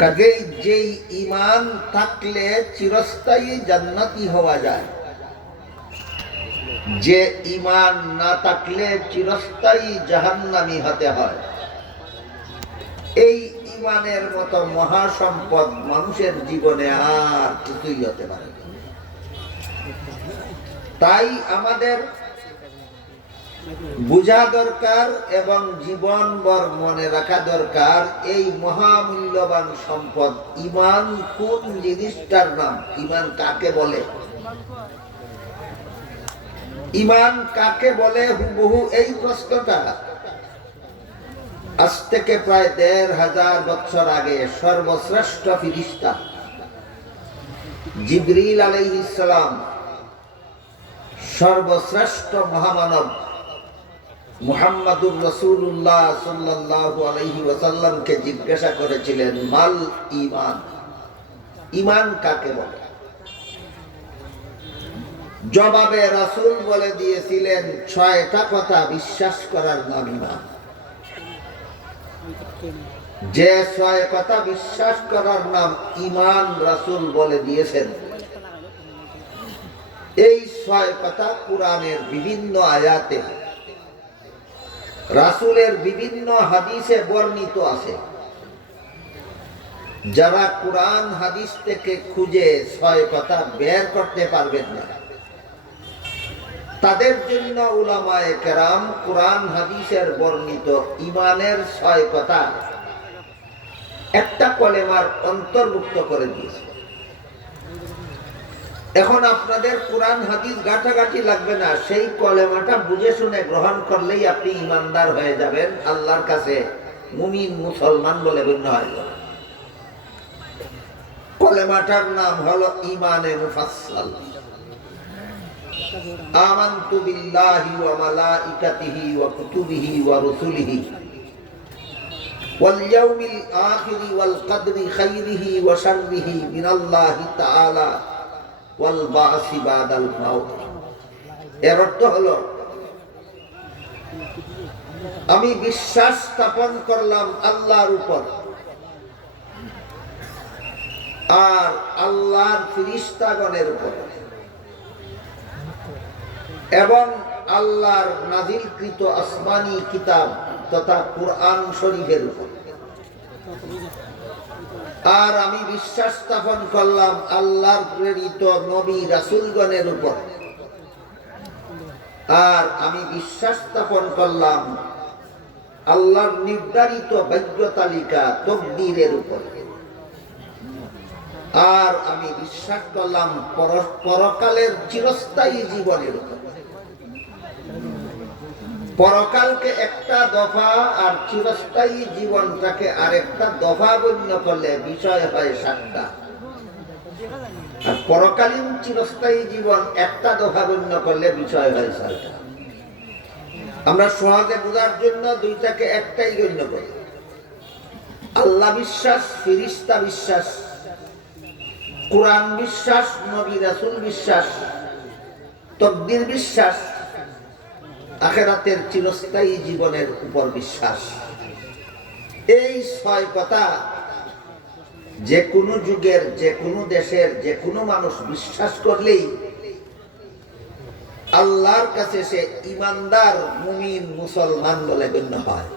কাজেই যেই ঈমান থাকলে চিরস্থায়ী জান্নাতি হওয়া যায়, যে ঈমান না থাকলে চিরস্থায়ী জাহান্নামী হতে হয়, এই ঈমানের মতো মহাসম্পদ মানুষের জীবনে আর কিছুই হতে পারে না। তাই আমাদের বোঝা দরকার এবং জীবনভর মনে রাখা দরকার এই মহামূল্যবান সম্পদ ঈমান কোন জিনিসটার নাম, ঈমান কাকে বলে, ঈমান কাকে বলে। হুবহু এই প্রশ্নটা আজ থেকে প্রায় ১৫০০ বছর আগে সর্বশ্রেষ্ঠ ফেরেশতা জিবরিল আলাইহিস সালাম সর্বশ্রেষ্ঠ মহামানব মুহাম্মাদুর রাসূলুল্লাহ সাল্লাল্লাহু আলাইহি ওয়াসাল্লামকে জিজ্ঞাসা করেছিলেন, মাল ঈমান, ঈমান কাকে বলে? জবাবে রাসূল বলে দিয়েছিলেন, ৬টা কথা বিশ্বাস করার নাম ঈমান। যে ৬ কথা বিশ্বাস করার নাম ঈমান রাসূল বলে দিয়েছেন, এই ৬ কথা কুরআনের বিভিন্ন আয়াতে, রাসূলের বিভিন্ন হাদিসে বর্ণিত আছে। যারা কুরআন হাদিস থেকে খুঁজে ৬ কথা বের করতে পারবেন না, তাদের জন্য উলামায়ে কেরাম কুরআন হাদিসের বর্ণিত ঈমানের ৬ কথা একটা কলেমার অন্তর্ভুক্ত করে দিয়েছে। এখন আপনাদের কুরআন হাদিস ঘাটাঘাটি লাগবে না, সেই কলেমাটা বুঝে শুনে গ্রহণ করলেই আপনি ঈমানদার হয়ে যাবেন, আল্লাহর কাছে মুমিন মুসলমান বলে গণ্য হয়ে যাবেন। কলেমাটার নাম হলো ঈমানে মুফাসসাল। আমানতু বিল্লাহি ওয়া মালাইকাতিহি ওয়া কুতুবিহি ওয়া রুসুলিহি ওয়াল ইয়াউমিল আখিরি ওয়াল কদরি খাইরিহি ওয়া শাররিহি মিনাল্লাহি তাআলা ওয়াল বাসি বাদাল মাউত। এর অর্থ হলো, আমি বিশ্বাস স্থাপন করলাম আল্লাহর উপর, আর আল্লাহর ফেরেশতাগণের উপর, এবং আল্লাহর নাযিলকৃত আসমানী কিতাব তথা কুরআন শরীফের উপর, আর আমি বিশ্বাস স্থাপন করলাম আল্লাহর প্রেরিত নবী রাসূলগণের উপর, আর আমি বিশ্বাস স্থাপন করলাম আল্লাহর নির্ধারিত ভাগ্য তালিকা তকদীরের উপর, আর আমি বিশ্বাস করলাম পরকালের চিরস্থায়ী জীবনের উপর। পরকালকে একটা দফা আর চিরস্থায়ী জীবনটাকে আরেকটা দফা গণ্য করলে বিষয় হয় ৭টা, আর পরকালীন চিরস্থায়ী জীবন একটা দফা গণ্য করলে বিষয় হয় ৬টা। আমরা সহজে বোঝার জন্য দুইটাকে একটাই গণ্য করি। আল্লাহ বিশ্বাস, ফেরেশতা বিশ্বাস, কুরআন বিশ্বাস, নবী রাসূল বিশ্বাস, তাকদীর বিশ্বাস, আখিরাতের চিরস্থায়ী জীবনের উপর বিশ্বাস। এই ৬ কথা যে কোনো যুগের, যে কোনো দেশের, যে কোনো মানুষ বিশ্বাস করলেই আল্লাহর কাছে সে ঈমানদার মুমিন মুসলমান বলে গণ্য হয়।